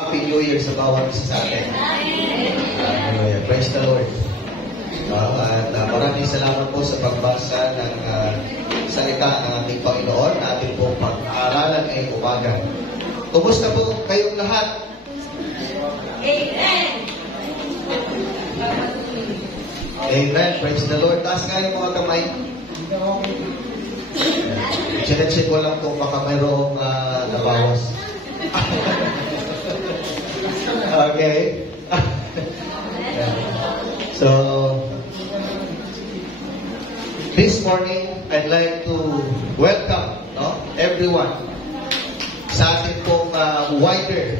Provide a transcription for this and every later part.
Happy New Year sa bawat isa sa atin. Praise the Lord. At maraming salamat po sa pagbasa ng salita ng ating Panginoon na ating pong pag-aaralan ngayong umaga. Kumusta po kayong lahat? Amen! Amen. Praise the Lord. Taas nga yung mga kamay. Check ko lang kung baka mayroong nabawas. Okay. So, this morning, I'd like to welcome everyone sa ating pong wider.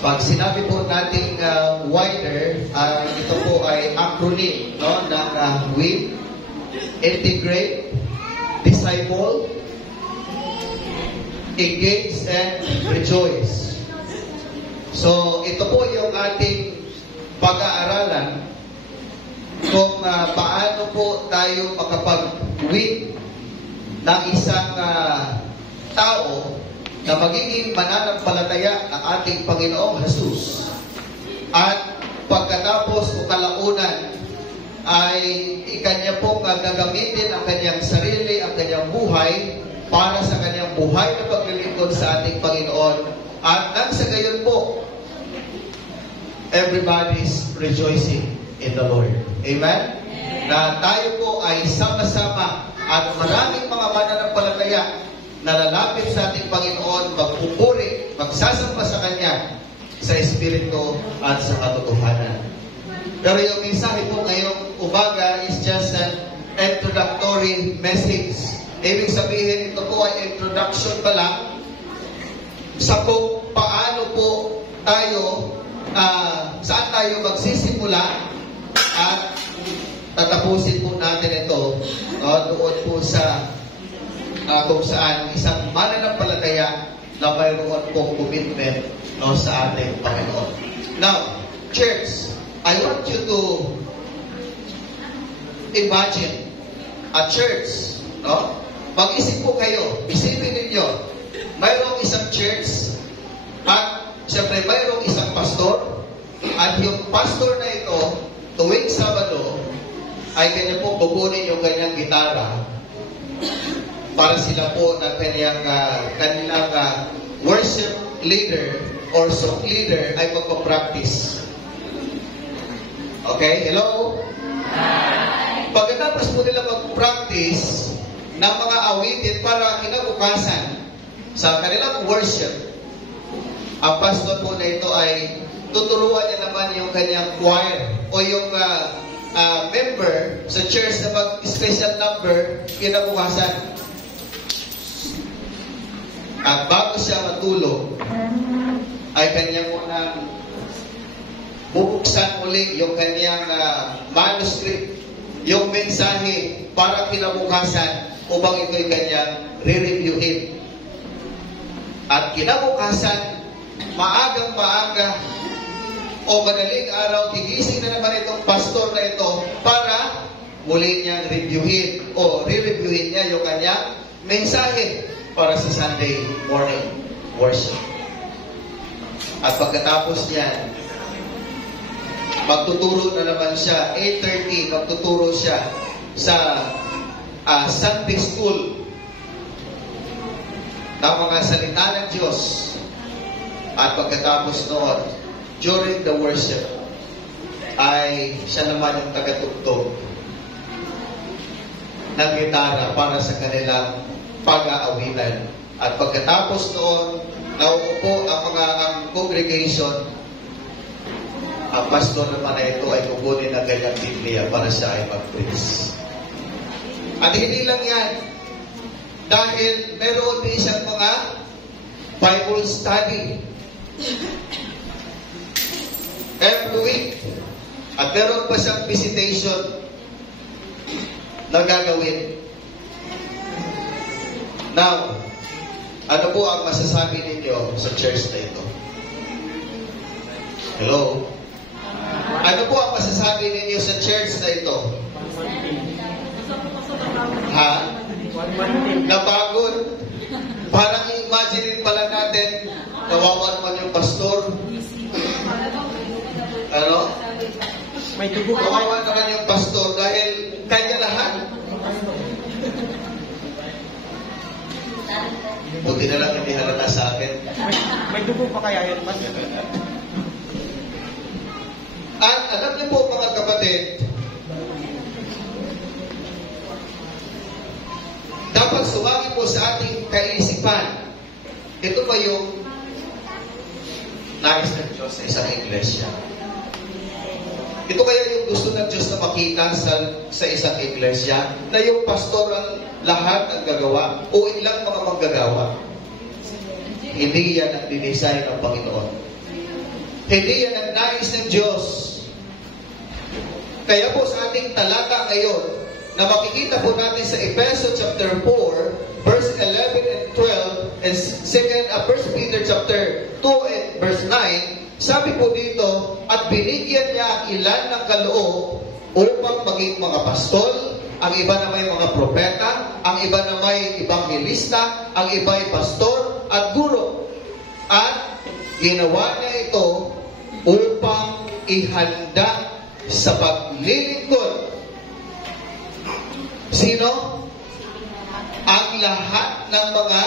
Pag sinabi po natin wider, ito po ay acronym ng WIN, Integrate, Disciple, Engage, and Rejoice. So, ito po yung ating pag-aaralan kung paano po tayo makapag-win ng isang tao na magiging mananampalataya ng ating Panginoong Jesus. At pagkatapos o kalaunan ay ikanya pong gagamitin ang kanyang sarili, ang kanyang buhay para sa kanyang buhay na paglilingkod sa ating Panginoon. At nang sa gayon po, everybody's rejoicing in the Lord. Amen? Na tayo po ay sama-sama at maraming mga mananampalataya na lalapit sa ating Panginoon, magpupuri, magsasamba sa Kanya sa Espiritu at sa katotohanan. Pero yung mensahe po ngayong umaga is just an introductory message. Ibig sabihin, ito po ay introduction pa lang sa kung paano po tayo, saan tayo magsisimula at tatapusin po natin ito doon po sa kung saan isang mananampalataya na mayroon pong commitment sa ating Panginoon. Now, church, I want you to imagine a church. Mag-isip po kayo, isipin ninyo, mayroong isang church at siyempre mayroong isang pastor at yung pastor na ito tuwing Sabado ay kanya po bukunin yung kanyang gitara para sila po ng kanilang worship leader or song leader ay magpa-practice. Okay? Hello? Hi. Pagkatapos po nila mag-practice ng mga awitin para kinabukasan sa kanilang worship, ang pastor po na ito ay tuturuan niya naman yung kanyang choir o yung member sa church na mag-special number kinabukasan. At bago siya matulog, ay kanya munang bubuksan muli yung kanyang manuscript, yung mensahe para kinabukasan upang ito'y kanyang re-reviewin. At kinabukasan, maagang-maaga o madaling araw, gigising na naman itong pastor na ito para muli niyang reviewin o re-reviewin niya yung kanyang mensahe para sa Sunday morning worship. At pagkatapos niyan, magtuturo na naman siya, 8:30, magtuturo siya sa Sunday school ng mga salita ng Diyos. At pagkatapos noon, during the worship, ay siya naman yung tagatugtog ng gitara para sa kanilang pag-aawitan. At pagkatapos noon, nauupo ang congregation. Ang pastor naman na ito ay kukunin ng kanyang Biblia para siya ay mag-preach. At hindi lang yan, dahil meron din siyang mga Bible study every week. At meron pa siyang visitation na gagawin. Now, ano po ang masasabi ninyo sa church na ito? Hello? Ano po ang masasabi ninyo sa church na ito? Ha? Napagod. Parang imagine pala natin Kawawa naman yung pastor. Ano? May dugo pa. Kawawa naman yung pastor dahil kanya lahat. Buti na lang hindi halata sa akin. May dugo pa kaya yun, Pastor? At alam niyo po mga kapatid, dapat sumagi po sa ating kaisipan. Ito ba yung nais ng Diyos sa isang iglesia? Ito kaya yung gusto ng Diyos na makita sa isang iglesia? Na yung pastor ang lahat ang gagawa o ilang mga manggagawa? Hindi yan ang dinesign ng Panginoon. Hindi yan ang nais ng Diyos. Kaya po sa ating talata ngayon, na makikita po natin sa Ephesians chapter 4, verse 11 and 12, and 1 Peter chapter 2 and verse 9, sabi po dito, at binigyan niya ang ilan ng kaloob upang maging mga pastol, ang iba na may mga propeta, ang iba na may ebangelista, ang iba ay pastor at guro. At ginawa niya ito upang ihanda sa paglilingkod. Sino? Ang lahat ng mga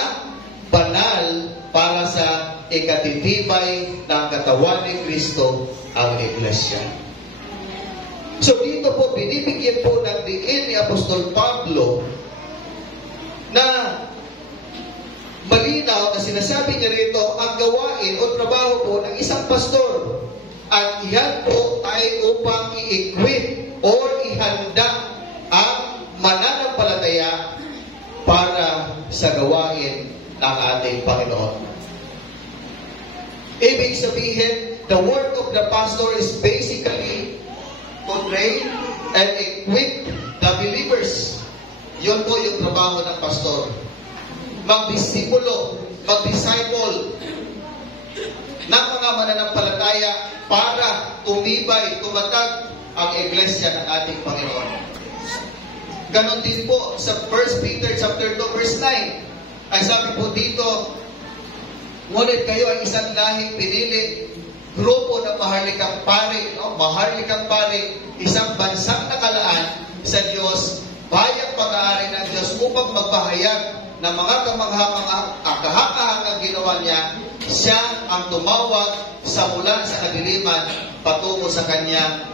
banal para sa ikatitibay ng katawan ni Kristo, ang iglesia. So dito po, binibigyan po ng diin ni Apostol Pablo na malinaw na sinasabi niya rito ang gawain o trabaho po ng isang pastor. At yan po ay upang i-equip o ihanda ang mananampalataya para sa gawain ng ating Panginoon. Ibig sabihin, the work of the pastor is basically to train and equip the believers. Yun po yung trabaho ng pastor. Magdisipulo, magdisciple ng mga mananampalataya para tumibay, tumatag ang iglesia ng ating Panginoon. Ganon din po sa 1 Peter chapter 2 verse 9. Ay sabi po dito, ngunit kayo ay isang lahing pinili, grupo ng maharlikang pari, maharlikang pari, isang bansang nakalaan sa Diyos, bayang pag-aari ng Diyos upang magpahayag ng mga kahangahangang ginawa niya. Siya ang tumawag sa mula sa kadiliman patungo sa kanyang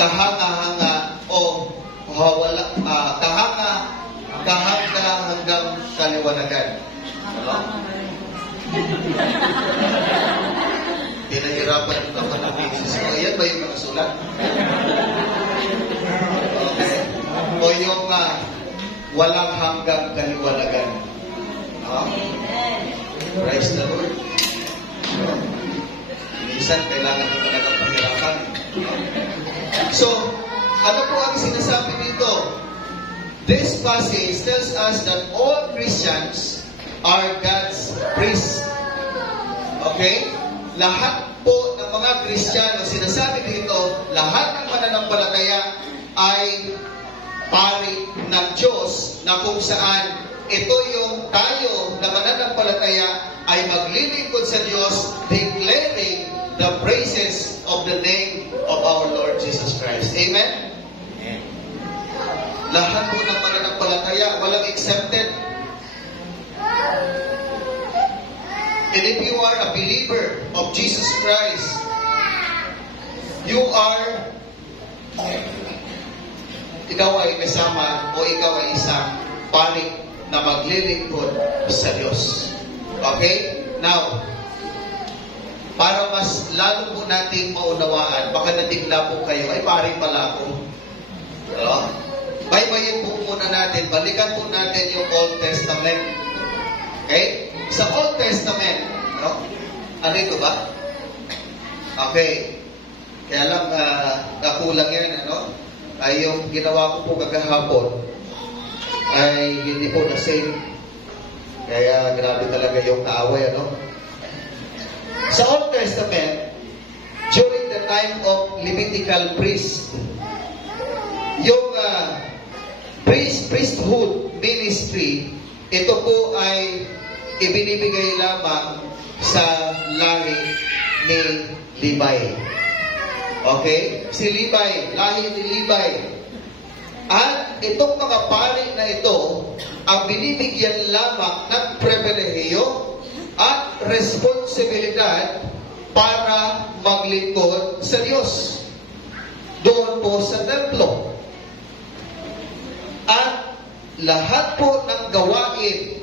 kahanga-hanga o kahanga-hanggang kaliwanagan. Pinahirapan ito ako ng basis. O yan ba yung nakasulat? Okay. O yung walang hanggang kaliwanagan. Praise the Lord. Minsan kailangan mo talagang pahirapan. So, ano po ang sinasabi dito? This passage tells us that all Christians are God's priests. Okay? Lahat po ng mga Kristiyano, sinasabi dito, lahat ng mananampalataya ay pari ng Diyos na kung saan ito yung tayo na mananampalataya ay maglilingkod sa Diyos, declaring the praises of the name of our Lord Jesus Christ. Amen? Amen. Lahat po ng mananampalataya, walang exempted. And if you are a believer of Jesus Christ, ikaw ay kasama o ikaw ay isang pari na maglilingkod sa Diyos. Okay? Now, para mas lalo po natin maunawaan, baka natigla po kayo, ay pari pala ako. Baybayin po muna natin, balikan po natin yung Old Testament. Okay? Sa Old Testament, ano ito ba? Okay. Kaya lang, nakulang yan, ay yung ginawa ko po kagahapon, ay hindi po na-save. Kaya grabe talaga yung kaaway, Sa Old Testament, during the time of Levitical priest, yung priesthood ministry, ito po ay ibinibigay lamang sa lahi ni Levi. Okay? Si Levi, lahi ni Levi. At itong mga pari na ito, ang binibigyan lamang ng pribilehiyo at responsibilidad para maglingkod sa Diyos doon po sa templo. At lahat po ng gawain,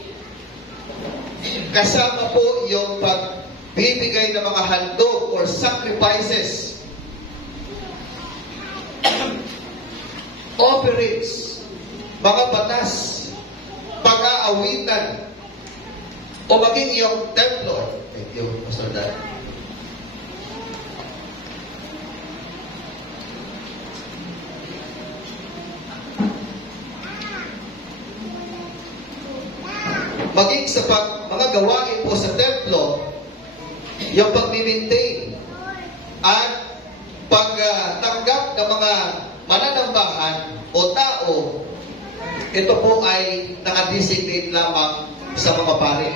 kasama po yung pagbibigay ng mga handog or sacrifices, offerings, mga batas, pag-aawitan, o maging yung templo. Thank you, Pastor Dan. Maging sa mga gawain po sa templo, yung pag-maintain at pagtanggap ng mga mananambahan o tao, ito po ay nakadesignate lamang sa mga pari.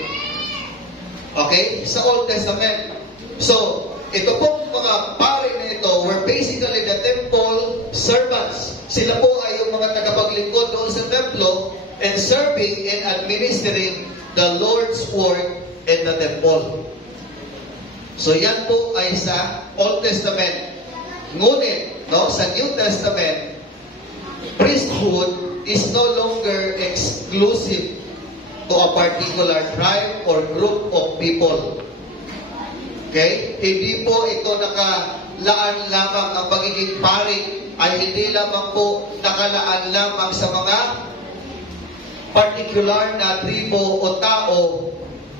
Okay? Sa Old Testament. So, ito pong mga pari na ito were basically the temple servants. Sila po ay yung mga tagapaglingkod doon sa templo and serving and administering the Lord's work in the temple. So, yan po ay sa Old Testament. Ngunit, sa New Testament, priesthood is no longer exclusive to a particular tribe or group of people. Okay? Hindi po ito nakalaan lamang, ang pagiging pari ay hindi lamang po nakalaan lamang sa mga particular na tribo o tao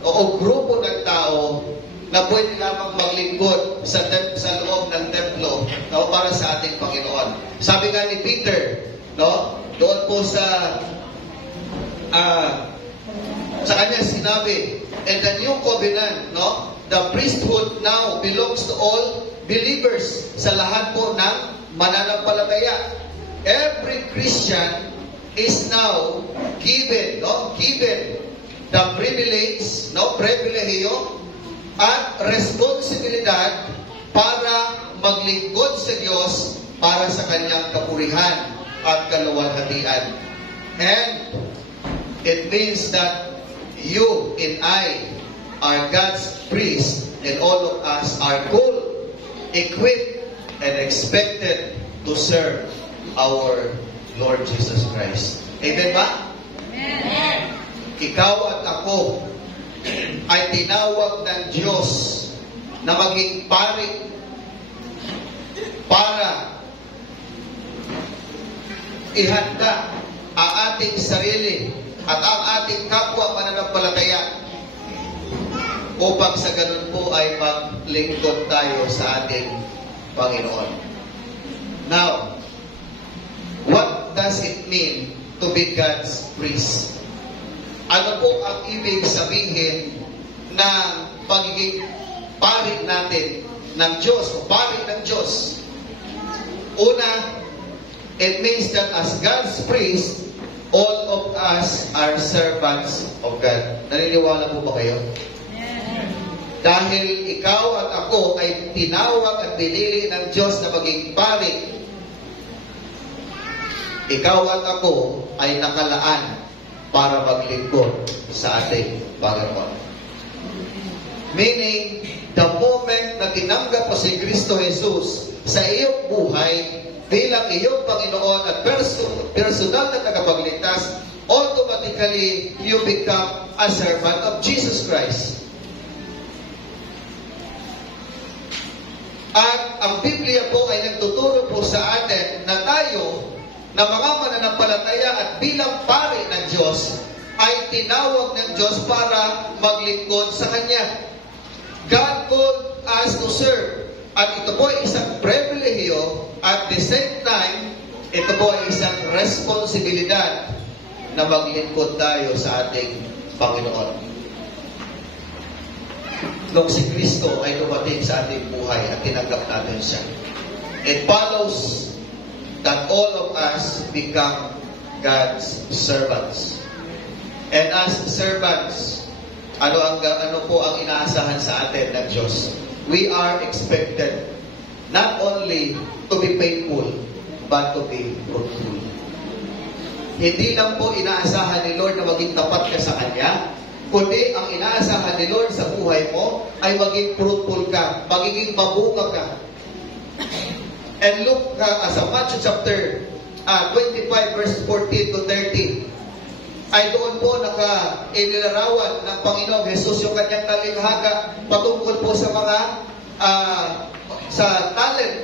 o grupo ng tao na pwede lamang maglingkod sa loob ng templo para sa ating Panginoon. Sabi nga ni Peter, doon po sa kanya sinabi, and the new covenant, the priesthood now belongs to all believers, sa lahat po ng mananampalataya. Every Christian is now given the privilege, pribilehiyo at responsibilidad para maglingkod sa Diyos para sa kanyang kapurihan at kaluwalhatian. And it means that you and I are God's priest, and all of us are called, equipped, and expected to serve our Lord Jesus Christ. Amen ba? Amen. Ikaw at ako ay tinawag ng Diyos na maging pari para ihanda ang ating sarili at ang ating kapwa mananampalataya upang sa ganun po ay maglingkod tayo sa ating Panginoon. Now, what does it mean to be God's priest? Ano po ang ibig sabihin ng pagiging pari natin ng Diyos o pari ng Diyos? Una, it means that as God's priest, all of us are servants of God. Naniniwala po ba kayo? Dahil ikaw at ako ay tinawag at pinili ng Diyos na maging pari, ikaw at ako ay nakalaan para maglingkod sa ating Panginoon. Meaning, the moment na tinanggap mo si Kristo Jesus sa iyong buhay bilang iyong Panginoon at personal na tagapagligtas, automatically you become a servant of Jesus Christ. At ang Biblia po ay nagtuturo po sa atin na tayo na mga mananampalataya at bilang pari ng Diyos ay tinawag ng Diyos para maglingkod sa Kanya. God called us to serve. At ito po ay isang pribilehiyo at the same time, ito po ay isang responsibilidad na maglingkod tayo sa ating Panginoon. Nung si Kristo ay dumating sa ating buhay at tinanggap natin siya, it follows that all of us become God's servants. And as servants, Ano po ang inaasahan sa atin ng Diyos? We are expected not only to be faithful, but to be fruitful. Hindi lang po inaasahan ni Lord na maging tapat ka sa Kanya, kundi ang inaasahan ni Lord sa buhay mo ay maging fruitful ka, magiging mabunga ka. And look sa Matthew chapter 25 verse 14 to 30, ay doon po inilarawan ng Panginoong Jesus yung kanyang talinghaga patungkol po sa mga sa talent.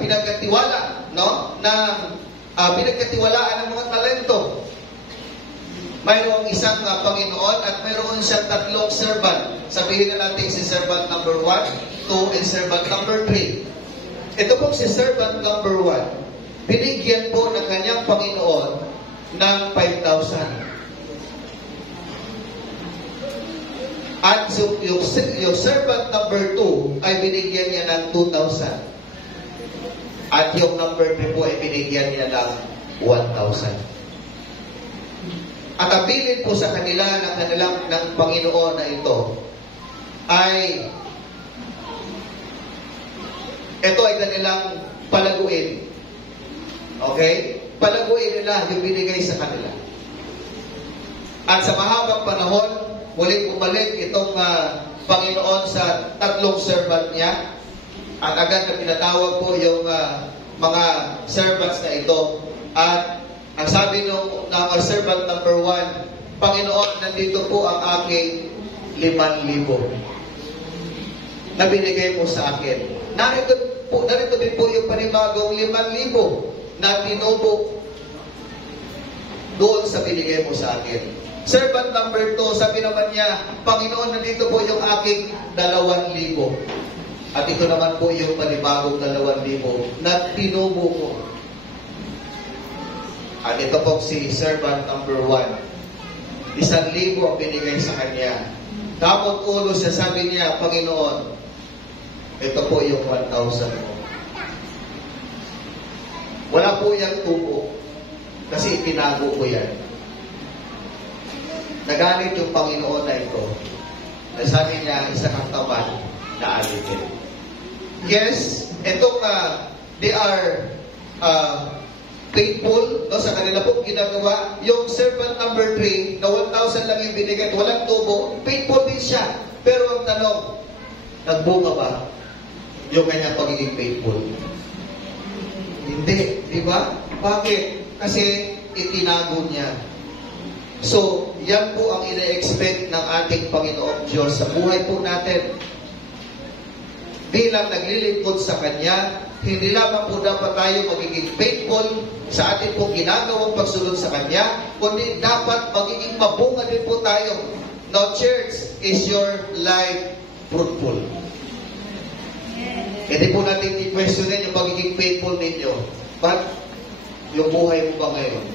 Pinagkatiwala, no? Pinagkatiwalaan ng mga talento. Mayroong isang Panginoon at mayroon siyang 3 servant. Sabihin na natin si servant number 1, 2, and servant number 3. Ito po si servant number 1. Binigyan po ng kanyang Panginoon ng 5,000. At yung servant number 2 ay binigyan niya ng 2,000. At yung number 3 po ay binigyan niya ng 1,000. At abilin po sa kanila ng Panginoon na ito ay kanilang palaguin. Okay? Palaguin nila yung binigay sa kanila. At sa mahabang panahon, muling bumalik itong Panginoon sa 3 servant niya. At agad na pinatawag po yung mga servants na ito. At ang sabi ng servant number 1, Panginoon, nandito po ang aking 5,000 na binigay mo sa akin. Narito din po yung panibagong 5,000 na tinubo doon sa binigay mo sa akin. Servant number 2, sabi naman niya, Panginoon, nandito po yung aking 2,000. At ito naman po yung panibagong 2,000 na tinubo ko. At ito po si servant number 1. 1,000 ang binigay sa kanya. Tapos ulo siya, sabi niya, Panginoon, ito po yung 1,000 mo. Wala po yung tubo. Kasi itinago ko yan. Nagalit yung Panginoon na ito. Sabi niya, isa kang tamad na alitin. Yes, itong they are faithful, no, sa kanila po ginagawa. Yung servant number 3, na 1,000 lang yung binigay, walang tubo, faithful din siya. Pero ang tanong, nagbunga ba yung kanyang pagiging faithful? Hindi, di ba? Bakit? Kasi itinago niya. So, yan po ang ina-expect ng ating Panginoong Diyos sa buhay po natin. Bilang naglilingkod sa Kanya, hindi lamang po dapat tayo magiging faithful sa ating pong ginagawang pagsunod sa Kanya, kundi dapat magiging mabunga din po tayo. Now, church, is your life fruitful? Hindi po natin i-questionin yung magiging faithful ninyo. But, yung buhay mo ba ngayon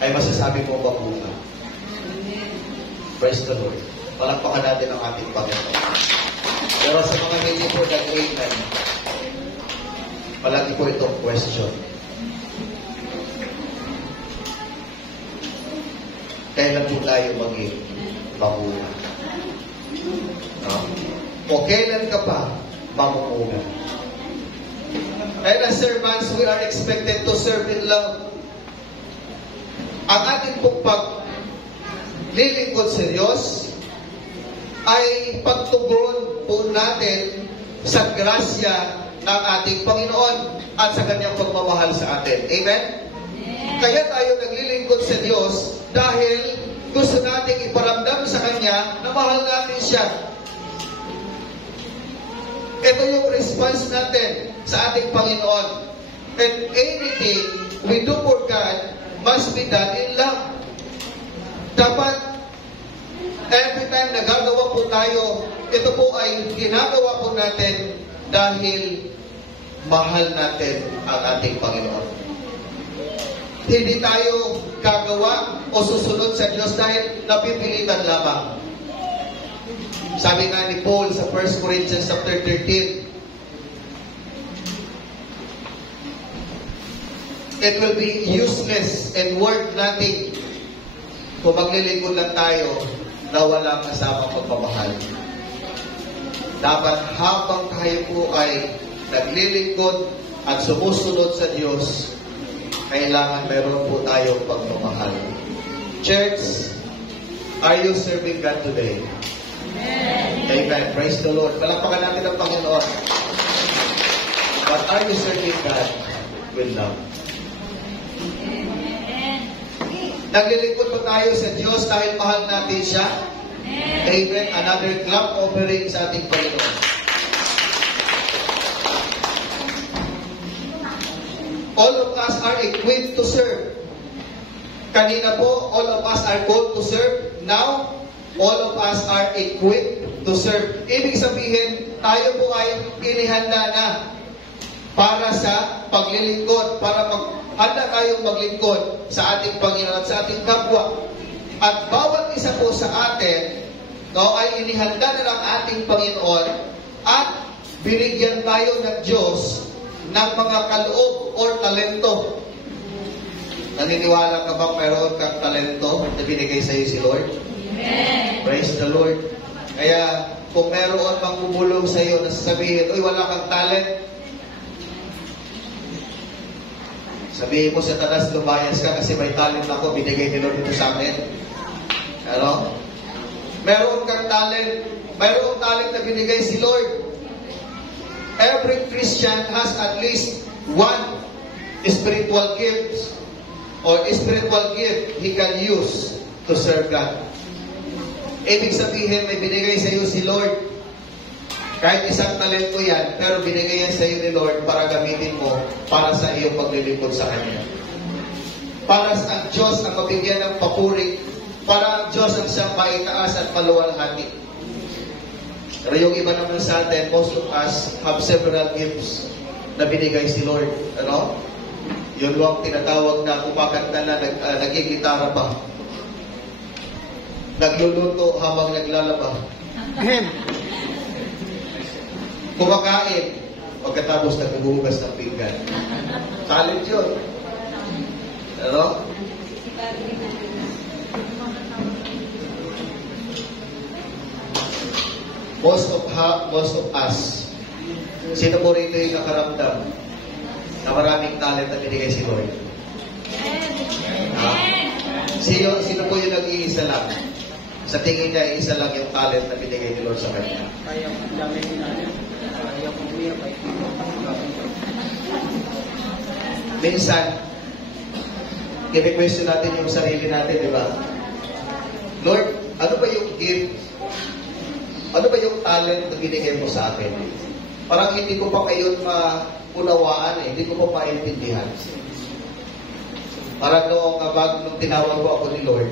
ay masasabi mo ba bunga? Praise the Lord. Palakpakan natin ang ating Panginoon. Pero sa mga hindi po nag-amen, palagi po itong question. Kailan po tayo maging mamunga? No? O kailan ka pa mamunga? And as servants, we are expected to serve in love. Ang ating pong paglilingkod sa Diyos ay pagtugon po natin sa grasya ng ating Panginoon at sa Kanyang pagmamahal sa atin. Amen? Kaya tayo naglilingkod sa Diyos dahil gusto nating iparamdam sa Kanya na mahal natin siya. Ito yung response natin sa ating Panginoon. And anything we do for God must be done in love. Dapat every time nagagawa po tayo, ito po ay ginagawa po natin dahil mahal natin ang ating Panginoon. Hindi tayo gagawa o susunod sa Diyos dahil napipilitan lamang. Sabi nga ni Paul sa 1 Corinthians chapter 13, it will be useless and worth nothing kung maglilingkod lang tayo na walang kasamang pagmamahal. Dapat habang tayo po ay naglilingkod at sumusunod sa Diyos, kailangan meron po tayong pagmamahal. Church, are you serving God today? Amen. Praise the Lord. Palakpakan natin ang Panginoon. But are you serving God with love? Naglilingkod po tayo sa Diyos dahil mahal natin siya. Amen. Another clap offering sa ating Panginoon. All of us are equipped to serve. Kanina po, all of us are called to serve. Now, all of us are equipped to serve. Ibig sabihin, tayo po ay inihanda na para sa paglilingkod, para handa tayong maglingkod sa ating Panginoon at sa ating kapwa. At bawat isa po sa atin, ay inihanda na ng ating Panginoon at binigyan tayo ng Diyos ng mga kaloob or talento. Naniniwala ka bang meron kang talento na binigay sa iyo si Lord? Amen. Praise the Lord. Kaya kung meron mang bumulong sa iyo na sasabihin, uy, wala kang talent, sabihin mo sa tanas, lumayas ka kasi may talent ako, binigay ni Lord ito sa akin. Ano? Meron kang talent, mayroong talent na binigay si Lord. Every Christian has at least one spiritual gift or spiritual gift he can use to serve God. Ibig sabihin, may binigay sa iyo si Lord. Kahit isang talento yan, pero binigay yan sa iyo ni Lord para gamitin mo para sa iyong paglilingkod sa Kanya. Para sa Diyos ang mabigyan ng papuri, para ang Diyos ang siyang maitaas at maluwalhati. Pero yung iba naman sa atin, most of us have several gifts na binigay si Lord. Ano? Yun lang tinatawag na kumakanta na nagigitara pa. Nagluluto habang naglalaba. Kumakain pagkatapos naghuhugas ng pinggan. Talent yun. Ano? Most of us, sino po rito yung nakaramdam na maraming talent na binigay si Lord? Sino po yung nag-iisa lang? Sa tingin niya, isa lang yung talent na binigay ni Lord sa kanya. Kaya kung dami natin, kaya kung umiyak ay Minsan, kini-question natin yung sarili natin, di ba? Lord, ano ba yung gift? Ano ba yung talent na binigay mo sa akin? Parang hindi ko pa kayo maunawaan hindi ko pa maintindihan. Parang nung tinawag ko ako ni Lord,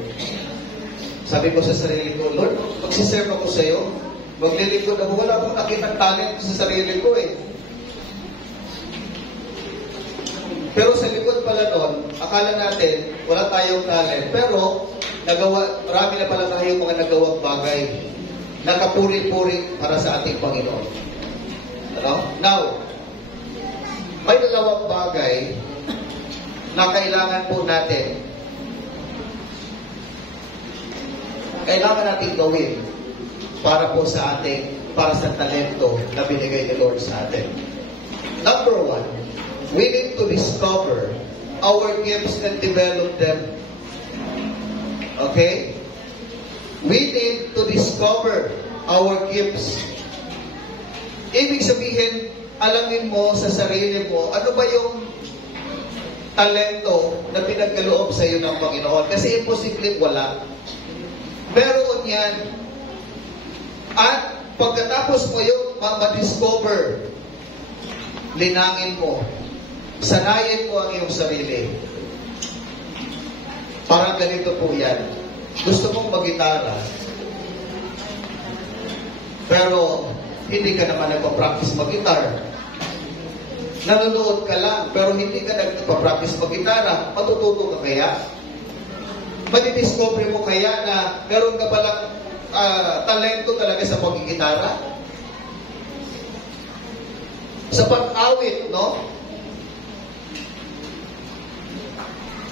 sabi ko sa sarili ko, Lord, magsiserve ako sa iyo, maglilingkod ako, wala akong nakitang talent sa sarili ko Pero sa likod pala nun, akala natin, wala tayong talent, pero marami na pala tayong mga nagawang bagay, nakapuri-puri para sa ating Panginoon. Ano? Now, may dalawang bagay na kailangan po natin gawin para po sa sa talento na binigay ni Lord sa atin. Number one, we need to discover our gifts and develop them. Okay? We need to discover our gifts. Ibig sabihin, alamin mo sa sarili mo, ano ba yung talento na pinagkaloob sa iyo ng Panginoon? Kasi imposible wala. Meron yan. At pagkatapos mo yung ma-discover, linangin mo, sanayin mo ang iyong sarili. Parang ganito po yan. Gusto mong mag-gitara, pero hindi ka naman nagpa-practice mag-gitar. Nanonood ka lang, pero hindi ka nagpa-practice mag-gitara. Matututo ka kaya? Madidiscover mo kaya na meron ka palang talento talaga sa pag-gitara? Sa pag-awit, no?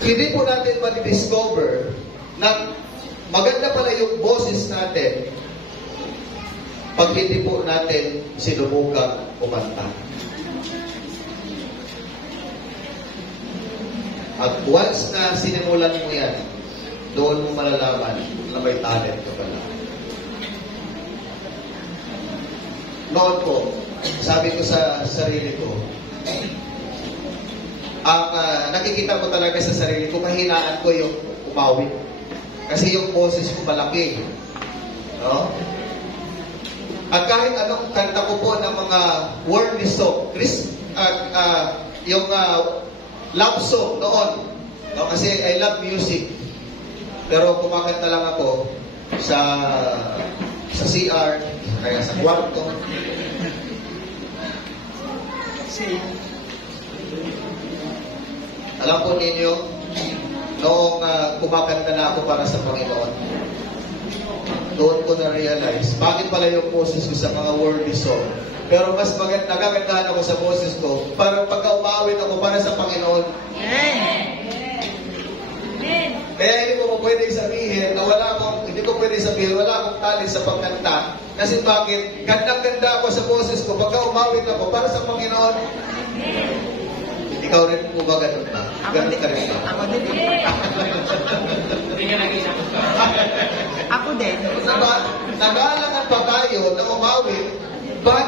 Hindi po natin madidiscover na maganda pala yung boses natin pag hindi po natin sinubukang kumanta. At once na sinimulan mo yan, doon mo malalaman na may talent ka pala. Noon po, sabi ko sa sarili ko, nakikita ko talaga sa sarili ko, kahinaan ko yung umawit. Kasi yung boses ko malaki. No? At kahit anong kanta ko po ng mga worldly song, yung love song noon, no? Kasi I love music. Pero kumakanta lang ako sa CR, kaya sa kwarto. Alam po ninyo, noong kumakanta na ako para sa Panginoon, doon ko na-realize, bakit pala yung boses ko sa mga worldly song. Pero mas nagagandahan ako sa boses ko, para pagka umawit ako para sa Panginoon. Kaya hindi ko pwede sabihin na hindi ko pwede sabihin, wala akong talent sa pagkanta. Kasi bakit? Gandang-ganda ako sa boses ko, pagka umawit ako para sa Panginoon. Ikaw rin po ba ganun ba? Ganun ka rin ba? Ako din. Ako din. Nag-aalangan pa tayo na umawit, but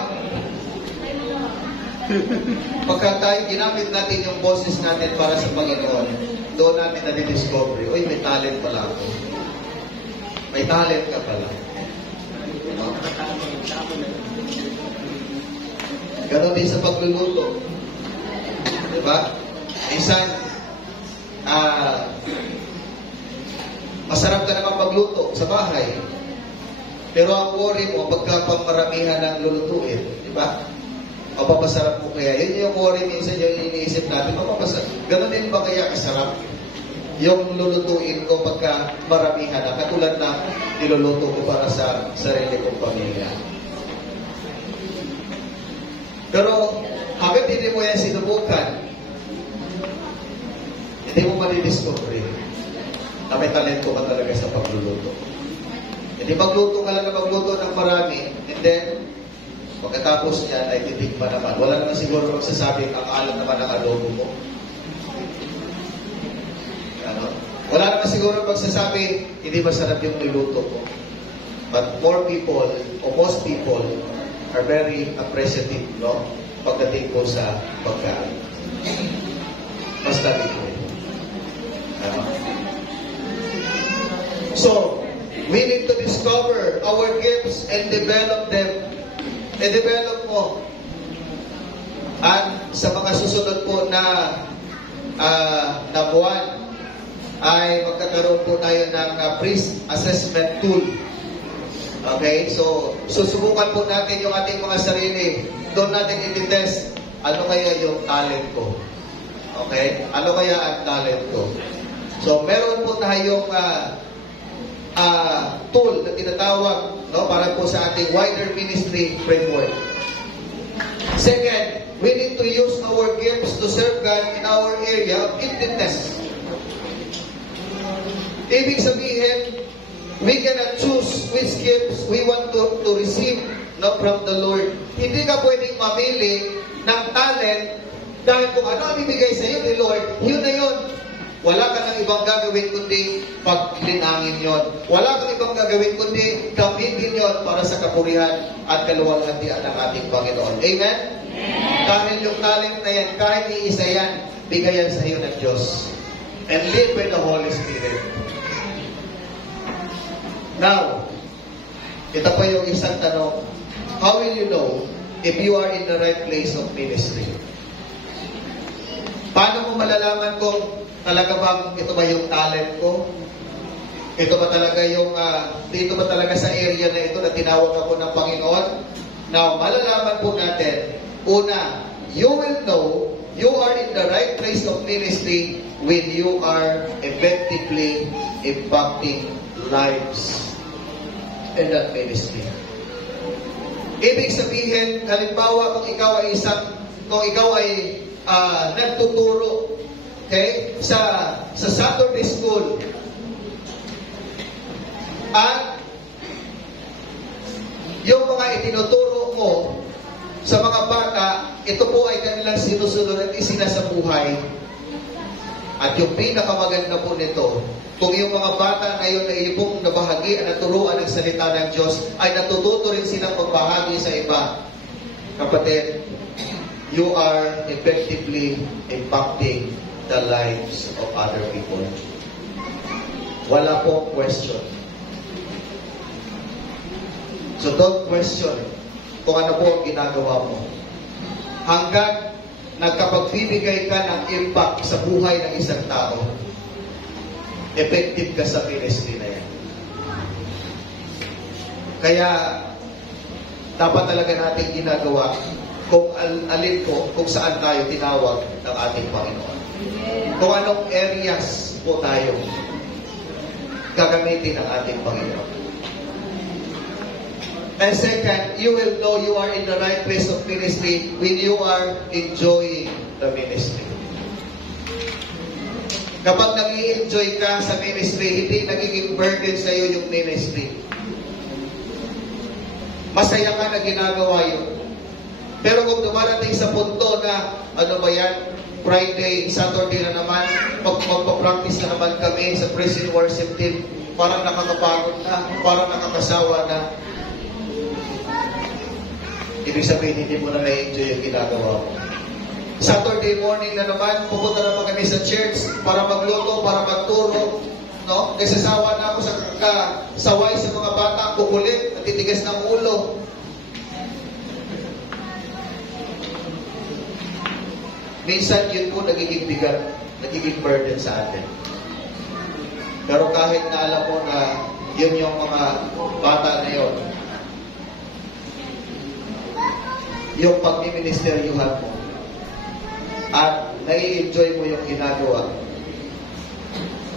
pagka tayo ginamit natin yung boses natin para sa Panginoon, doon natin na-discover, uy, may talent pala ako. May talent ka pala. No? Ganon din sa pagluluto. Diba? Minsan, masarap ka naman magluto sa bahay. Pero ang worry mo, pagka pamaramihan ng lulutuin, diba? Mapapasarap mo kaya. Yun yung worry minsan yung iniisip natin, mapapasarap. Ganon din ba kaya kasarap? Yung lulutuin ko pagka maramihan na, katulad na niluluto ko para sa sarili kong pamilya. Pero, hanggat hindi mo yan sinubukan, hindi mo madidiscover na may talento ka talaga sa pagluluto. Hindi magluto ka lang na magluto ng marami, and then, pagkatapos niyan ay titikman naman. Wala naman siguro magsasabing ang alam naman ang adobo mo. Ano? Wala naman siguro magsasabi, hindi masarap yung niluto ko. But more people, or most people, are very appreciative, no? Pagdating ko sa pagkain. Basta dito. So, we need to discover our gifts and develop them. I-develop mo. At sa mga susunod po na buwan, ay magkakaroon po tayo ng priest assessment tool. Okay? So, susubukan po natin yung ating mga sarili. Doon natin i-test ano kaya yung talent ko. Okay? Ano kaya ang talent ko? So, meron po tayong tool na tinatawag, no, para po sa ating wider ministry framework. Second, we need to use our gifts to serve God in our area of giftedness. Ibig sabihin, we cannot choose which gifts we want to receive, no, from the Lord. Hindi ka pwedeng mamili ng talent dahil kung ano ang ibigay sa iyo ni Lord, yun na yun. Wala ka nang ibang gagawin kundi paglinangin yon. Wala kang ibang gagawin kundi gamitin yon para sa kapurihan at kaluwalhatian ng ating Panginoon. Amen? Dahil yung talent na yan, kahit iisa yan, bigayan sa iyo ng Diyos. And live by the Holy Spirit. Now, ito pa yung isang tanong. How will you know if you are in the right place of ministry? Paano mo malalaman kung talaga bang ito ba yung talent ko? Ito ba talaga yung, dito ba talaga sa area na ito na tinawag ako ng Panginoon? Now, malalaman po natin, una, you will know you are in the right place of ministry when you are effectively impacting lives in that ministry. Ibig sabihin, halimbawa, kung ikaw ay nagtuturo, okay, sa Saturday school, At yung mga itinuturo mo sa mga bata, ito po ay kanilang sinusunod at isinasabuhay. At yung pinakamaganda po nito, kung yung mga bata ngayon na iyong nabahagi at naturuan ng salita ng Diyos, ay natututo rin silang magbahagi sa iba. Kapatid, you are effectively impacting the lives of other people. Wala pong question. So don't question kung ano po ang ginagawa mo. Hanggang nagkapagbibigay ka ng impact sa buhay ng isang tao, effective ka sa ministry na yan. Kaya, dapat talaga natin ginagawa kung alin po, kung saan tayo tinawag ng ating Panginoon. Kung anong areas po tayo gagamitin ng ating Panginoon. And second, you will know you are in the right place of ministry when you are enjoying the ministry. Kapag nag-i-enjoy ka sa ministry, hindi nagiging burden sa iyo yung ministry. Masaya ka na ginagawa yun. Pero kung dumarating sa punto na, ano ba yan, Friday, Saturday na naman, magpa-practice na naman kami sa praise and worship team, parang nakakapagod na, parang nakakasawa na. Ibig sabihin, hindi mo na na-enjoy yung ginagawa mo. Saturday morning na naman, pupunta naman kami sa church para magluto, para magturo. No? Nagsasawa na ako sa saway sa mga bata, ang kukulit, natitigas ng ulo. Minsan yun po nagiging bigat, nagiging burden sa atin. Pero kahit na alam mo na yun yung mga bata na yun, yung pag-ministeryuhan mo at nai-enjoy mo yung ginagawa,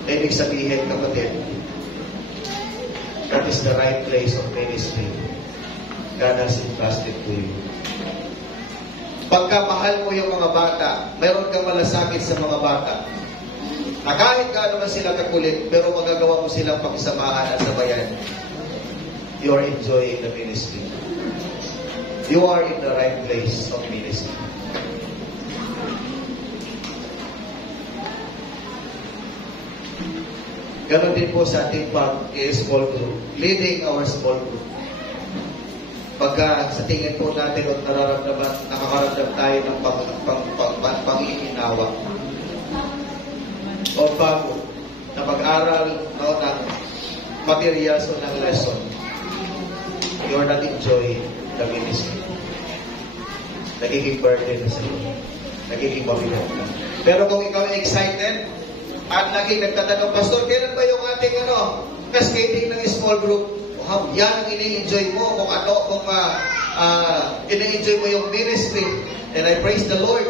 ibig sabihin, kapatid, that is the right place of ministry. God has entrusted to you. Pagka mahal mo yung mga bata, mayroon kang malasakit sa mga bata, na kahit gaano man sila kakulit, pero magagawa mo silang pagsamahan at sabayan, you are enjoying the ministry. You are in the right place of ministry. Ganon din po sa ating small group. Leading our small group. Pagka sa tingin po natin o nararamdaman, nakakaramdam tayo ng panginginawa o bago na pag-aral ng materials o ng lesson, you are not enjoying the ministry. Nagiging burden sa iyo. Nagiging mabigat ka. Pero kung ikaw ay excited at naging nagtatanong, Pastor, kailan ba yung ating cascading ng small group? Yan ang ini-enjoy mo kung ini-enjoy mo yung ministry. And I praise the Lord.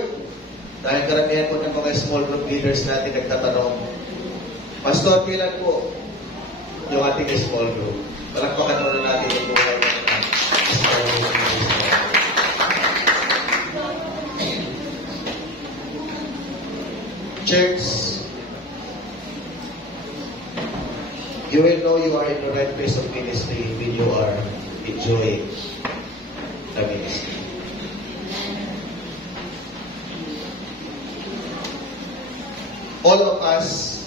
Dahil karamihan po ng mga small group leaders natin nagtatanong, Pastor, kailan po yung ating small group? Palakpakan mo na natin yung buhay ng small group. Church, you will know you are in the right place of ministry when you are enjoying the ministry. All of us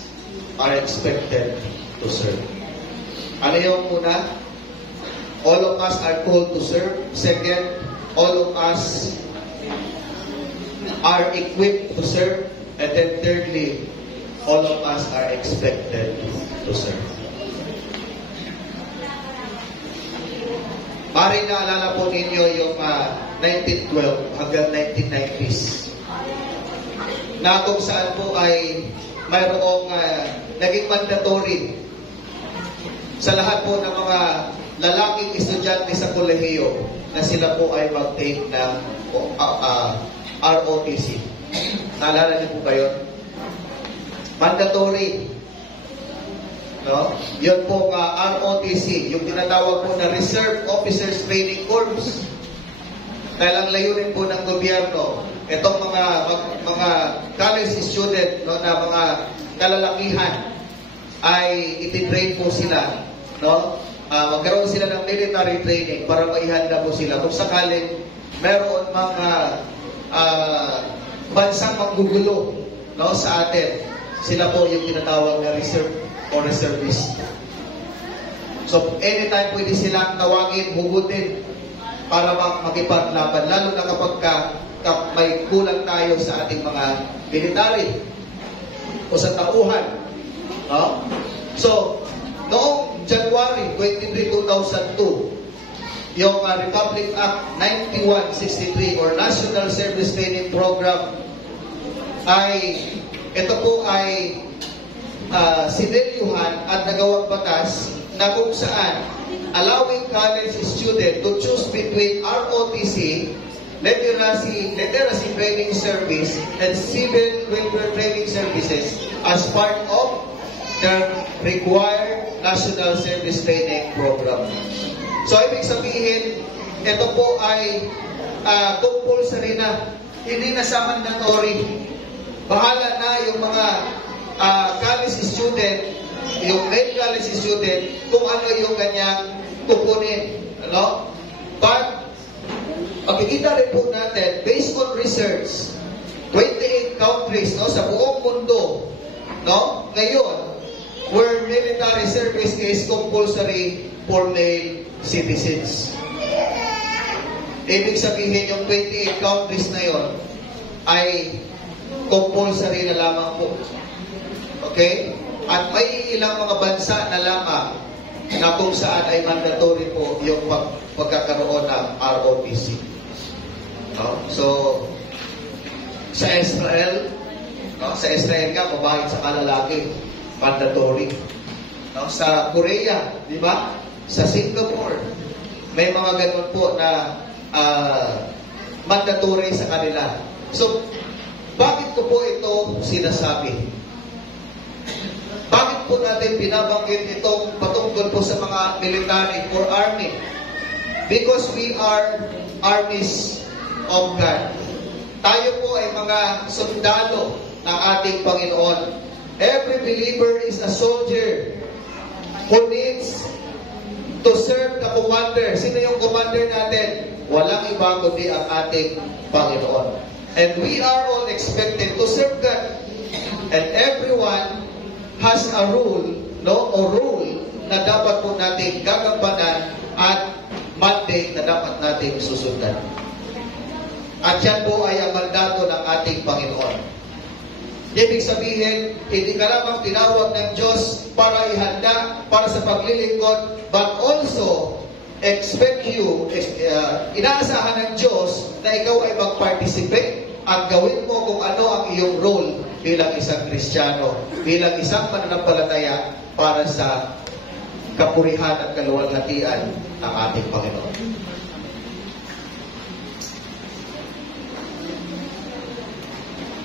are expected to serve. Ano yung una? All of us are called to serve. Second, all of us are equipped to serve. And then thirdly, all of us are expected to serve. Maring naalala po ninyo yung 1912 hanggang 1990s na kung saan po ay mayroong naging mandatory sa lahat po ng mga lalaking estudyante sa kolehiyo na sila po ay mag-take ng ROTC. Naalala niyo po ba yun? Mandatory. No? Yun po ROTC, yung tinatawag po na Reserve Officers Training Corps. Dahil ang layunin po ng gobyerno, itong mga college student, no, na mga kalalakihan ay ititrain po sila, no? Magkaroon sila ng military training para maihanda po sila. Kung sakaling meron mga bansang manggugulo, no, sa atin, sila po yung tinatawag na reserve or reservist. So, anytime pwede silang tawagin, hugutin para makipaglaban. Lalo na kapag may kulang tayo sa ating mga military o sa tauhan. No? So, noong January 23, 2002, yung Republic Act 9163 or National Service Training Program ito po ay sinelyuhan at nagawang batas na kung saan allowing college student to choose between ROTC, Literacy Training Service, and Civil Welfare Training Services as part of the required National Service Training Program. So, ibig sabihin, ito po ay compulsory na, hindi na sa mandatory. Bahala na yung mga college student, yung grade college student, kung ano yung kanyang kukunin. Ano? But, makikita rin po natin, based on research, 28 countries, no, sa buong mundo, no, ngayon, where military service is compulsory for male citizens. Ibig sabihin, yung 28 countries na yon ay compulsory na lamang po. Okay? At may ilang mga bansa na lamang na kung saan ay mandatory po yung pagkakaroon ng ROTC. No? So, sa Israel, no? Sa Israel nga, babae sa lalaki, mandatory. No? Sa Korea, di ba? Sa Singapore, may mga ganun po na mandatory sa kanila. So, bakit ko po ito sinasabi? Bakit po natin binabanggit itong patungkol po sa mga military or army? Because we are armies of God. Tayo po ay mga sundalo ng ating Panginoon. Every believer is a soldier who needs to serve the commander. Sino yung commander natin? Walang iba kundi ang ating Panginoon. And we are all expected to serve God. And everyone has a rule, no, or rule na dapat po natin gagampanan at mandate na dapat natin susundan. At yan po ay ang mandato ng ating Panginoon. Ibig sabihin, hindi ka lamang tinawag ng Diyos para ihanda, para sa paglilingkod, but also inaasahan ng Diyos na ikaw ay mag-participate at gawin mo kung ano ang iyong role bilang isang Kristiyano, bilang isang mananampalataya para sa kapurihan at kaluwalhatian ng ating Panginoon.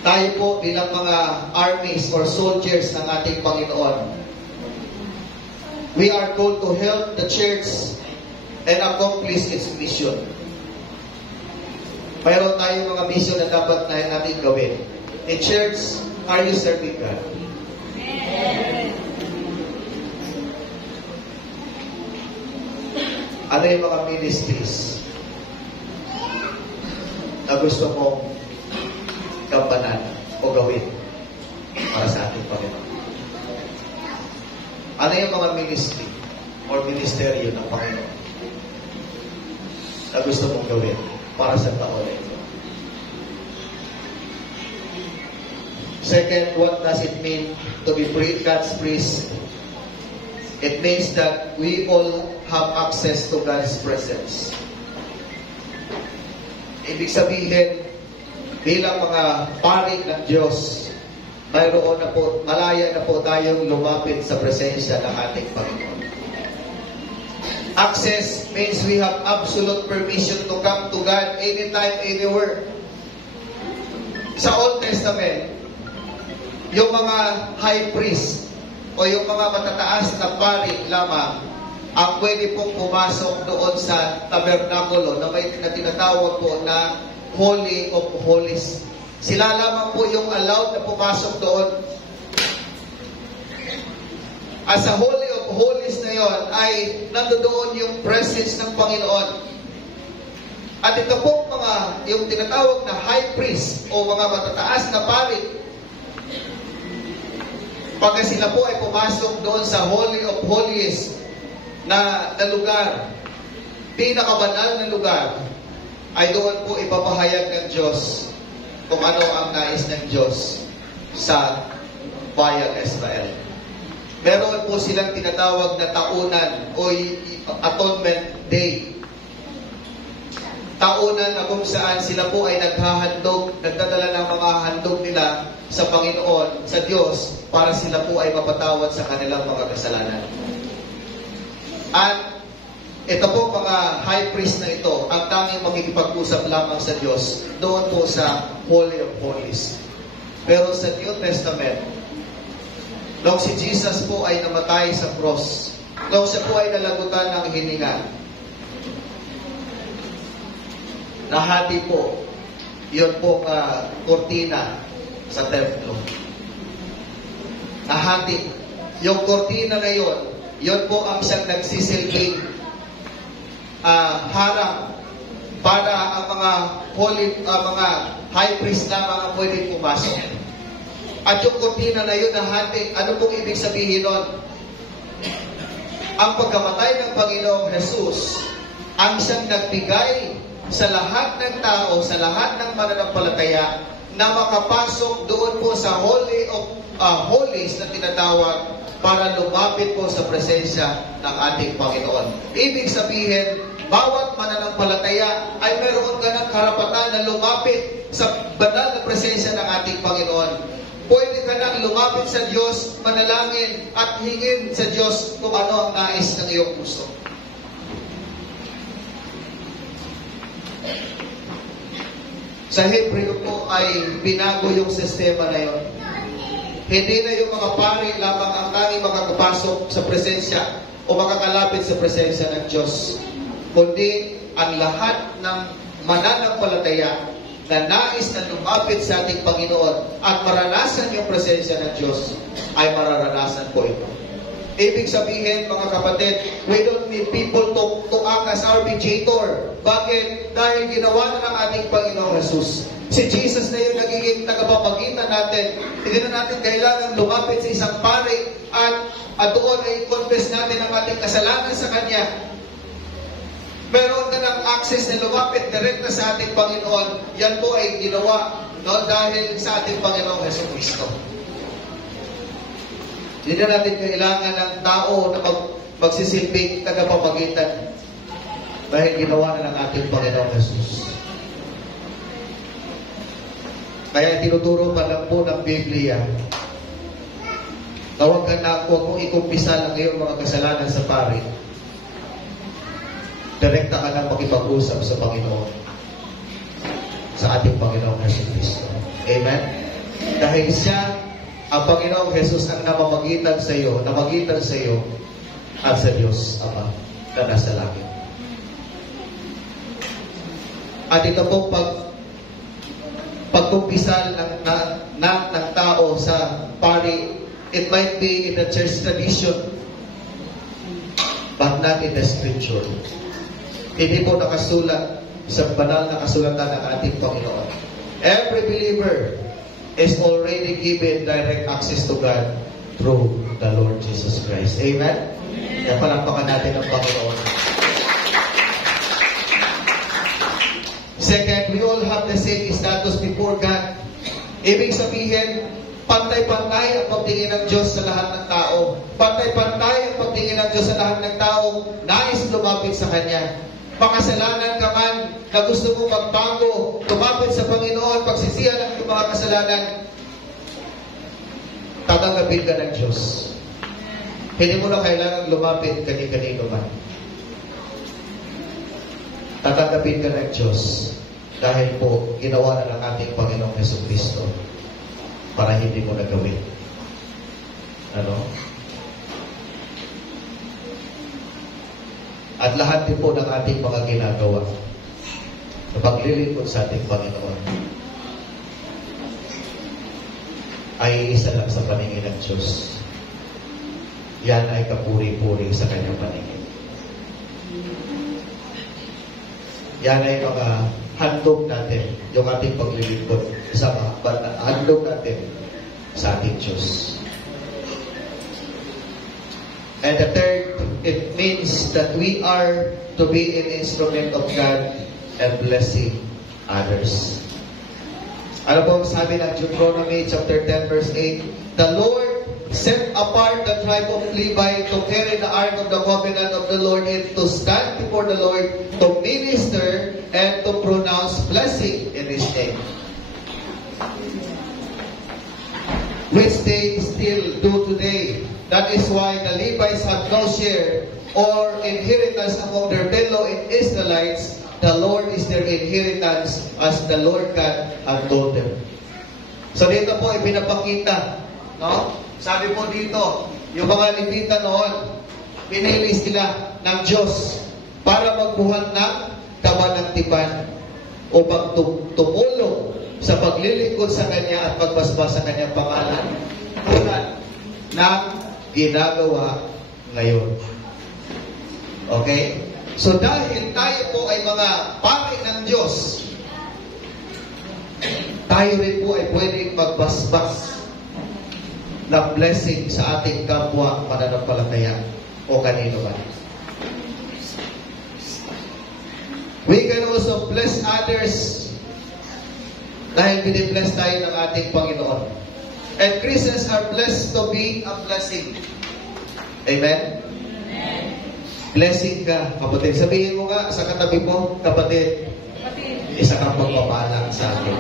Tayo po bilang mga armies or soldiers ng ating Panginoon, we are called to help the church and accomplish its mission. Mayroon tayong mga mission na dapat natin gawin. In church, are you serving God? Amen. Ano yung mga ministries na gusto mong gampanan o gawin para sa ating Panginoon? Ano yung mga ministry or ministeryo ng Panginoon na gusto mong gawin para sa taon na ito? Second, what does it mean to be God's priest? It means that we all have access to God's presence. Ibig sabihin, bilang mga pari ng Diyos, mayroon na po, malaya na po tayong lumapit sa presensya ng ating Panginoon. Access means we have absolute permission to come to God anytime, anywhere. Sa Old Testament, yung mga high priest o yung mga matataas na pari lamang ang pwede pong pumasok doon sa tabernakulo na may tinatawag po na Holy of Holies. Sila lamang po yung allowed na pumasok doon. At sa Holy of Holies na yon ay nandoon yung presence ng Panginoon. At ito po yung tinatawag na high priest o mga matataas na pari, pagka sila po ay pumasok doon sa Holy of Holies na lugar, pinakabanal na lugar, ay doon po ipapahayag ng Diyos kung ano ang nais ng Diyos sa bayan Israel. Meron po silang tinatawag na taunan o Atonement Day. Taunan na kung saan sila po ay naghahandog, nagdadala ng mga handog nila sa Panginoon, sa Diyos, para sila po ay mapatawad sa kanilang mga kasalanan. At ito po mga high priest na ito, ang tanging makikipag-usap lamang sa Diyos doon po sa Holy of Holies. Pero sa New Testament, nung si Jesus po ay namatay sa cross, nung siya po ay nalagutan ng hininga, nahati po, yun po kortina sa templo. Nahati. Yung kortina na yun po ang siyang nagsisilbing harang para ang mga mga high priest lamang ang pwedeng pumasok. At yung kortina na yun nahati, ano pong ibig sabihin nun? Ang pagkamatay ng Panginoong Jesus, ang siyang nagbigay sa lahat ng tao, sa lahat ng mananampalataya na makapasok doon po sa Holy of Holies na tinatawag para lumapit po sa presensya ng ating Panginoon. Ibig sabihin, bawat mananampalataya ay meron ka ng karapatan na lumapit sa banal na presensya ng ating Panginoon. Pwede ka nang lumapit sa Diyos, manalangin at hingin sa Diyos kung ano ang nais ng iyong puso. Sa Hebreo po ay binago yung sistema na yun. Hindi na yung mga pari lamang ang tanging makakapasok sa presensya o makakalapit sa presensya ng Diyos, kundi ang lahat ng mananampalataya na nais na lumapit sa ating Panginoon at maranasan yung presensya ng Diyos ay mararanasan po ito. Ibig sabihin, mga kapatid, we don't need people to act as our mediator. Bakit? Dahil ginawa na ng ating Panginoong Jesus. Si Jesus na yung nagiging tagapamagitan natin. Hindi na natin kailangan lumapit sa isang pari at doon ay confess natin ang ating kasalanan sa Kanya. Meron ka ng access na lumapit direkta sa ating Panginoon. Yan po ay ginawa dahil sa ating Panginoong Jesucristo. Hindi na natin kailangan ng tao na magsisilbing tagapamagitan dahil ginawa na ng ating Panginoong Jesus. Kaya tinuturo pa lang po ng Biblia, huwag mong ikumpisal ang iyong mga kasalanan sa pari. Direkta ka na makipag-usap sa Panginoon, sa ating Panginoong Jesucristo. Amen? Dahil siya, ang Panginoong Jesus ang namagitan sa iyo at sa Diyos Ama na nasa langit. At ito po pagkumpisal ng tao sa pari, it might be in the church tradition, but not in the scripture. Hindi po nakasulat sa banal na kasulatan ng ating Panginoon. Every believer is already given direct access to God through the Lord Jesus Christ. Amen? Kaya palakpakan natin ang Panginoon. Second, we all have the same status before God. Ibig sabihin, pantay-pantay ang pagtingin ng Diyos sa lahat ng tao. Pantay-pantay ang pagtingin ng Diyos sa lahat ng tao nais lumapit sa Kanya. Makasalanan ka man na gusto mong magbago, lumapit sa Panginoon, pagsisihan ang iyong mga kasalanan, tatanggapin ka ng Diyos. Hindi mo na kailangan lumapit kani-kanino man. Tatanggapin ka ng Diyos dahil po ginawa na ng ating Panginoong Jesucristo para hindi mo na gawin. Ano? At lahat din po ng ating mga ginagawa na paglilingkod sa ating Panginoon ay isa lang sa paningin ng Diyos. yan ay kapuri-puri sa kanyang paningin. Yan ay mga handog natin, yung ating paglilingkod sa handog natin sa ating Diyos. And the third, it means that we are to be an instrument of God and blessing others. Ano po ang sabi ng Deuteronomy chapter 10 verse 8? The Lord set apart the tribe of Levi to carry the ark of the covenant of the Lord and to stand before the Lord to minister and to pronounce blessing in His name. Which they still do today. That is why the Levites have no share or inheritance among their fellow Israelites. The Lord is their inheritance as the Lord God had told them. So dito po ipinapakita, no? Sabi po dito, yung mga Levita noon, pinili sila ng Diyos para magbuhat ng kabanatipan upang tumulong sa paglilingkod sa Kanya at pagbasbas sa Kanyang pangalan. Tulad ng ginagawa ngayon. Okay? So dahil tayo po ay mga pari ng Diyos, tayo rin po ay pwedeng magbasbas ng blessing sa ating kapwa mananampalataya o kanino man. We can also bless others dahil binibless tayo ng ating Panginoon. And Christians are blessed to be a blessing. Amen? Blessing ka, kapatid. Sabihin mo nga sa katabi mo, kapatid, isa kang magpapala sa akin.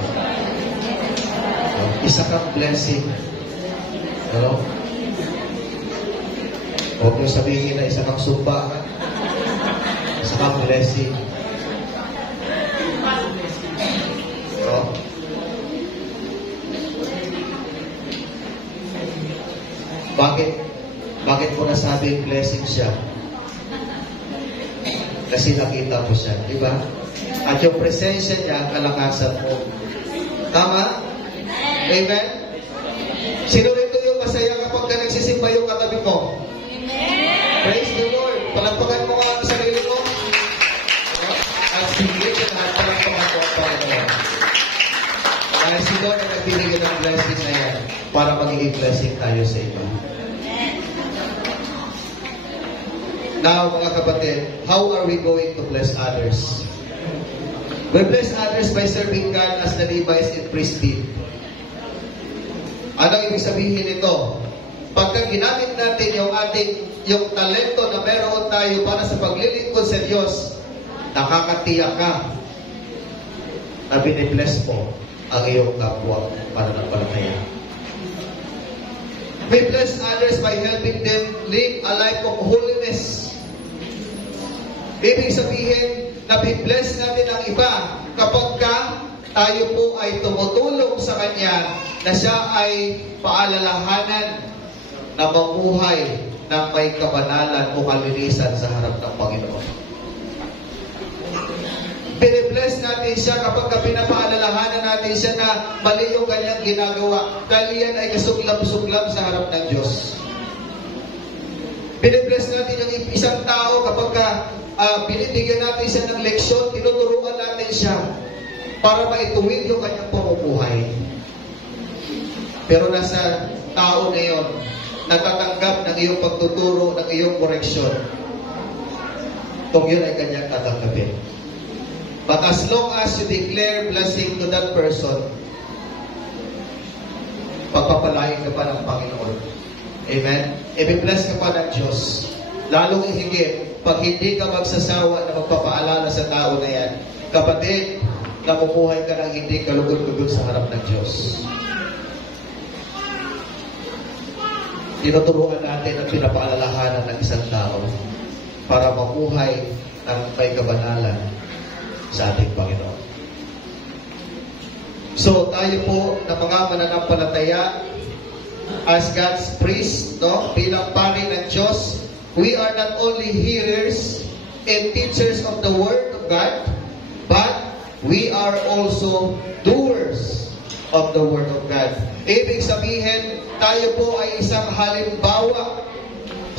Isa kang blessing. Ano? Huwag niyo sabihin na isa kang sumpa. Isa kang blessing. Ano? Bakit mo nasabing blessing siya? Kasi nakita mo siya, di ba? At yung presensya niya, kalakasan mo. Tama? Amen? Sino rito yung masaya kapag ka nagsisimba yung katabi mo? Praise the Lord. Palagpagan mo nga ang sarili mo. At sige, palagpagan mo ang Panginoon. Dahil si Lord ang nagbibigay ng blessing na yan para magiging blessing tayo sa iba. Now, mga kapatid, how are we going to bless others? We bless others by serving God as the Levites in priesthood. Ano ibig sabihin nito? Pagka ginamit natin yung talento na meron tayo para sa paglilingkod sa Diyos, nakakatiyak ka na binibless mo ang iyong kapwa para nagpalataya. We bless others by helping them live a life of holiness. Ibig sabihin, nabibless natin ang iba kapag tayo po ay tumutulong sa Kanya na siya ay paalalahanan na mamuhay ng may kabanalan o kalinisan sa harap ng Panginoon. Binibless natin siya kapag pinapaalalahanan natin siya na mali yung kanyang ginagawa dahil yan ay kasuklam-suklam sa harap ng Diyos. Binibless natin yung isang tao kapag binibigyan natin siya ng leksyon, tinuturuan natin siya para maituwid yung kanyang pamumuhay. Pero nasa tao na yun, natatanggap ng iyong pagtuturo, ng iyong koreksyon. Kung yun ay kanyang tatanggapin. But as long as you declare blessing to that person, pagpapalain ka pa ng Panginoon. Amen? I-bless ka pa ng Diyos. Lalong higit, pag hindi ka magsasawa na magpapaalala sa tao na yan, kapatid, namumuhay ka ng hindi kalugod-lugod sa harap ng Diyos. Tinuturuan natin at pinapaalalahanan ng isang tao para mamuhay ng may kabanalan sa ating Panginoon. So, tayo po na mga mananampalataya as God's priest, no? Bilang pari ng Diyos, we are not only hearers and teachers of the Word of God, but we are also doers of the Word of God. Ibig sabihin, tayo po ay isang halimbawa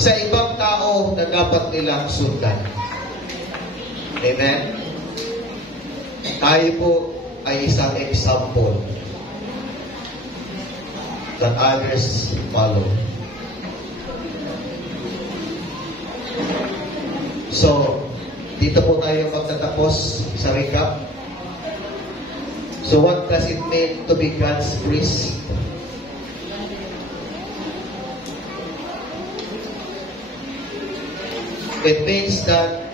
sa ibang tao na dapat nilang sundan. Amen? Tayo po ay isang example that others follow. So, dito po tayo magtatapos sa recap. So, what does it mean to be God's priest? It means that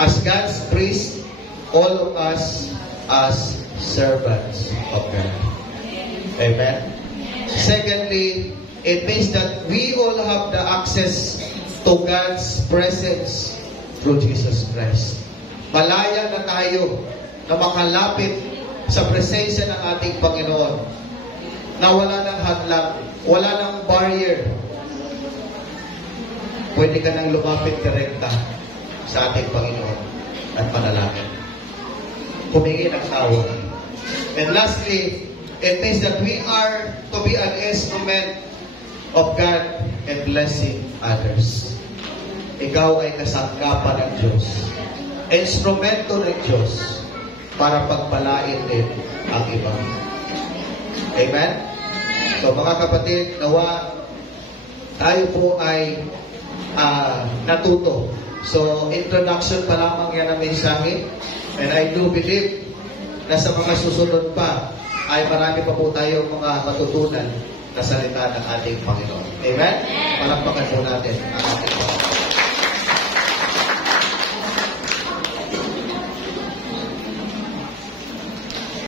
as God's priest, all of us as servants of God. Amen. Secondly, it means that we all have the access to God's presence through Jesus Christ. Malaya na tayo na makalapit sa presensya ng ating Panginoon na wala ng hadlang, wala ng barrier. Pwede ka nang lumapit direkta sa ating Panginoon at panalangin. Humingi ng tawag. And lastly, it means that we are to be an instrument of God and blessing others. Ikaw ay kasangkapan ng Diyos. Instrumento ng Diyos para pagpalain din ang iba. Amen? So mga kapatid, nawa tayo po ay natuto. So introduction pa lamang yan ang mensahe. And I do believe na sa mga susunod pa ay marami pa po tayong mga matutunan na salita ng ating Panginoon. Amen? Palakpakan po natin ang ating Panginoon.